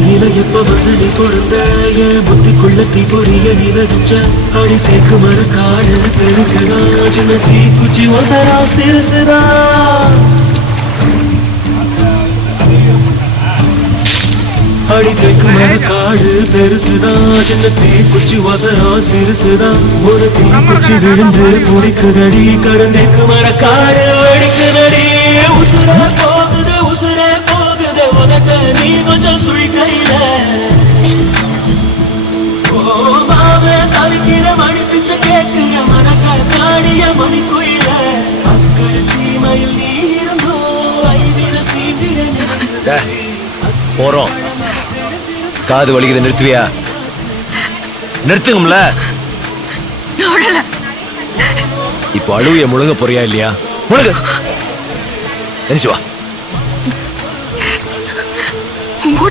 பூமியில எப்ப வந்து நீ கொடுத்த என் புத்திக்குள்ள தீ பொறிய நீ நடிச்ச அடி தேக்கு மர காடு பெருசுதா சின்ன தீ குச்சி ஒசரா சிறுசுதா அடி தேக்கு மர காடு பெருசுதா சின்ன தீ குச்சி ஒசரா சிறுசுதா ஒரு தீ குச்சி விழுந்து முடிக்குதடி கருந்தேக்கு மர காடு வெடிக்குதடி உசுரா போகுது உசுரே போகுது உதட்ட நீ கொஞ்சம் சுழி கையில தவிக்கிற மணி பிச்சை கேட்கிற மனச காடிய மணி குயில அக்கற சீமையில் நீ இருந்தோ ஐதிர தீண்டிட போறோம். காது வலிக்குது, நிறுத்துவியா? நிறுத்துங்கம்ல. இப்போ அழுவிய முழுங்க போறியா இல்லையா? முழுங்க. நினைச்சு வா.